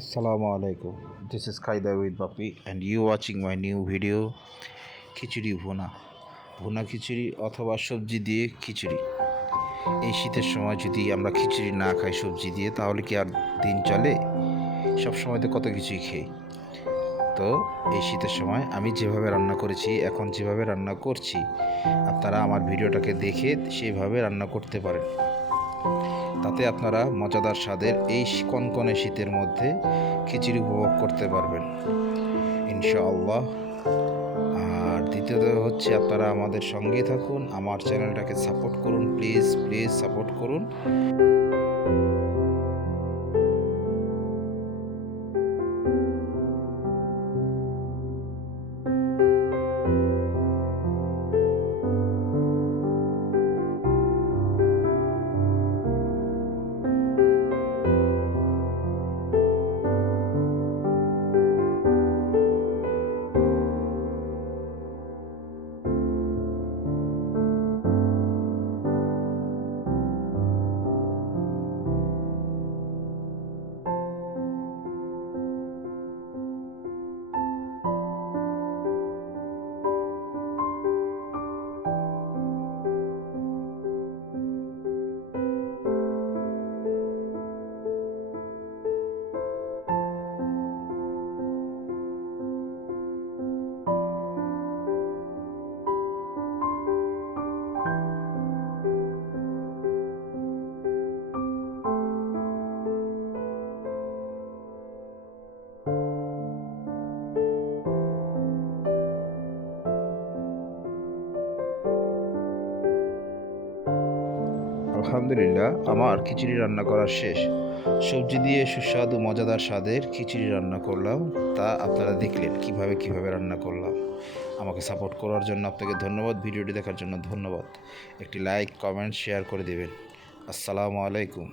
Assalamu alaikum. This is Qaida with Bapi and you watching my new video খিচুড়ি ভুনা খিচুড়ি অথবা সবজি দিয়ে খিচুড়ি। এই শীতের সময় যদি আমরা খিচুড়ি না খাই সবজি দিয়ে তাহলে কি আর দিন চলে? সব সময় তো কত কিছুই খাই। তো এই শীতের সময় আমি যেভাবে রান্না করেছি, এখন যেভাবে রান্না করছি, আপনারা আমার ভিডিওটাকে দেখে সেইভাবে রান্না করতে পারেন। তাতে আপনারা মজাদার স্বাদের এই কনকনে শীতের মধ্যে খিচুড়ি উপভোগ করতে পারবেন ইনশাআল্লাহ। আর দ্বিতীয়ত হচ্ছে আপনারা আমাদের সঙ্গেই থাকুন, আমার চ্যানেলটাকে সাপোর্ট করুন, প্লিজ সাপোর্ট করুন। আলহামদুলিল্লাহ, আমার খিচুড়ি রান্না করা শেষ। সবজি দিয়ে সুস্বাদু মজাদার স্বাদের খিচুড়ি রান্না করলাম, তা আপনারা দেখলেন কিভাবে রান্না করলাম। আমাকে সাপোর্ট করার জন্য আপনাকে ধন্যবাদ, ভিডিওটি দেখার জন্য ধন্যবাদ। একটি লাইক, কমেন্ট, শেয়ার করে দেবেন। আসসালামু আলাইকুম।